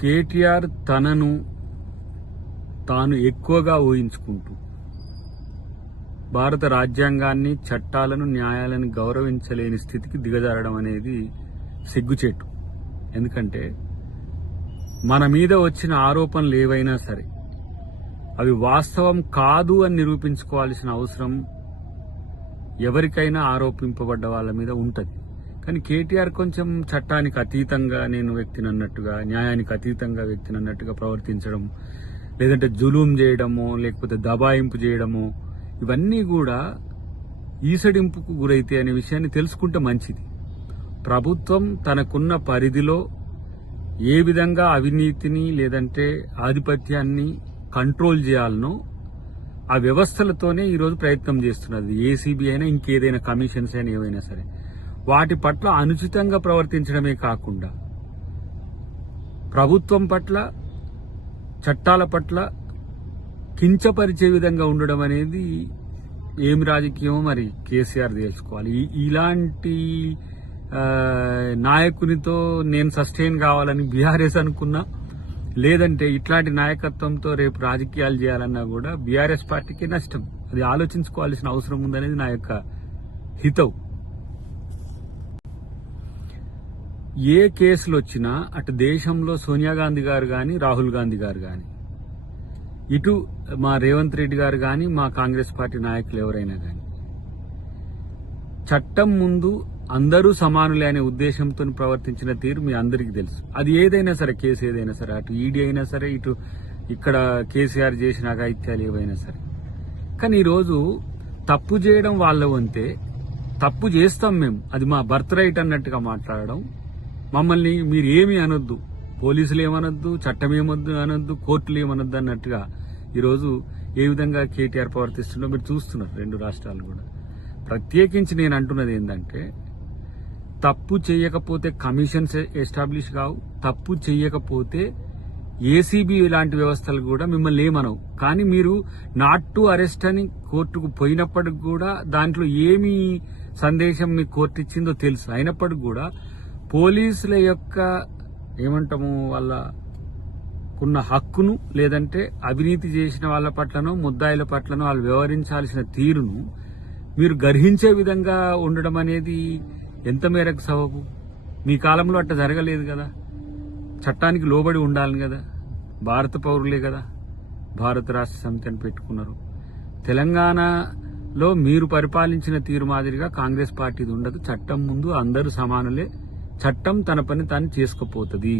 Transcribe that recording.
కేటీఆర్ తనను తాను ఎక్కువగా ఊహించుకుంటూ భారత రాజ్యాంగాన్ని, చట్టాలను, న్యాయాలను గౌరవించలేని స్థితికి దిగజారడం అనేది సిగ్గుచేటు. ఎందుకంటే మన మీద వచ్చిన ఆరోపణలు ఏవైనా సరే అవి వాస్తవం కాదు అని నిరూపించుకోవాల్సిన అవసరం ఎవరికైనా ఆరోపింపబడ్డ వాళ్ళ మీద ఉంటుంది. కానీ కేటీఆర్ కొంచెం చట్టానికి అతీతంగా నేను వ్యక్తిని అన్నట్టుగా, న్యాయానికి అతీతంగా వ్యక్తిని అన్నట్టుగా ప్రవర్తించడం, లేదంటే జులూం చేయడమో లేకపోతే దబాయింపు చేయడమో, ఇవన్నీ కూడా ఈసడింపుకు గురైతే అనే విషయాన్ని తెలుసుకుంటే మంచిది. ప్రభుత్వం తనకున్న పరిధిలో ఏ విధంగా అవినీతిని లేదంటే ఆధిపత్యాన్ని కంట్రోల్ చేయాలనో ఆ వ్యవస్థలతోనే ఈరోజు ప్రయత్నం చేస్తున్నది. ఏసీబీ అయినా ఇంకేదైనా కమిషన్స్ అయినా ఏవైనా సరే వాటి పట్ల అనుచితంగా ప్రవర్తించడమే కాకుండా ప్రభుత్వం పట్ల, చట్టాల పట్ల కించపరిచే విధంగా ఉండడం అనేది ఏమి రాజకీయమో మరి కేసీఆర్ తెలుసుకోవాలి. ఇలాంటి నాయకునితో నేను సస్టైన్ కావాలని బీఆర్ఎస్ అనుకున్నా, లేదంటే ఇట్లాంటి నాయకత్వంతో రేపు రాజకీయాలు చేయాలన్నా కూడా బీఆర్ఎస్ పార్టీకి నష్టం. అది ఆలోచించుకోవాల్సిన అవసరం ఉందనేది నా యొక్క హితవు. ఏ కేసులు వచ్చినా అటు దేశంలో సోనియా గాంధీ గారు కానీ, రాహుల్ గాంధీ గారు కానీ, ఇటు మా రేవంత్ రెడ్డి గారు కానీ, మా కాంగ్రెస్ పార్టీ నాయకులు ఎవరైనా కానీ చట్టం ముందు అందరూ సమానులే అనే ఉద్దేశంతో ప్రవర్తించిన తీరు మీ అందరికీ తెలుసు. అది ఏదైనా సరే, కేసు ఏదైనా సరే, అటు ఈడీ అయినా సరే, ఇటు ఇక్కడ కేసీఆర్ చేసిన అఘాయిత్యాలు ఏవైనా సరే. కానీ ఈరోజు తప్పు చేయడం వాళ్ళ వంతే, తప్పు చేస్తాం మేము, అది మా బర్త్ రైట్ అన్నట్టుగా మాట్లాడడం, మమ్మల్ని మీరు ఏమీ అనొద్దు, పోలీసులు ఏమనొద్దు, చట్టం ఏమొద్దు అనొద్దు, కోర్టులు ఏమనొద్దు అన్నట్టుగా ఈరోజు ఏ విధంగా కేటీఆర్ ప్రవర్తిస్తుండో మీరు చూస్తున్నారు. రెండు రాష్ట్రాలు కూడా. ప్రత్యేకించి నేను అంటున్నది ఏంటంటే, తప్పు చేయకపోతే కమిషన్స్ ఎస్టాబ్లిష్ కావు, తప్పు చేయకపోతే ఏసీబీ లాంటి వ్యవస్థలు కూడా మిమ్మల్ని ఏమనవు. కానీ మీరు నాట్ టు అరెస్ట్ అని కోర్టుకు పోయినప్పటికి కూడా దాంట్లో ఏమి సందేశం మీకు కోర్టు ఇచ్చిందో తెలుసు. అయినప్పటికి కూడా పోలీసుల యొక్క ఏమంటాము వాళ్ళకున్న హక్కును, లేదంటే అవినీతి చేసిన వాళ్ళ పట్లనో ముద్దాయిల పట్లనో వాళ్ళు వ్యవహరించాల్సిన తీరును మీరు గర్హించే విధంగా ఉండడం అనేది ఎంత మేరకు సబబు? మీ కాలంలో అట్లా జరగలేదు కదా. చట్టానికి లోబడి ఉండాలని కదా, భారత పౌరులే కదా భారత రాష్ట్ర సమితి అని పెట్టుకున్నారు. తెలంగాణలో మీరు పరిపాలించిన తీరు మాదిరిగా కాంగ్రెస్ పార్టీది ఉండదు. చట్టం ముందు అందరూ సమానులే, చట్టం తన పని తాను చేసుకుపోతుంది.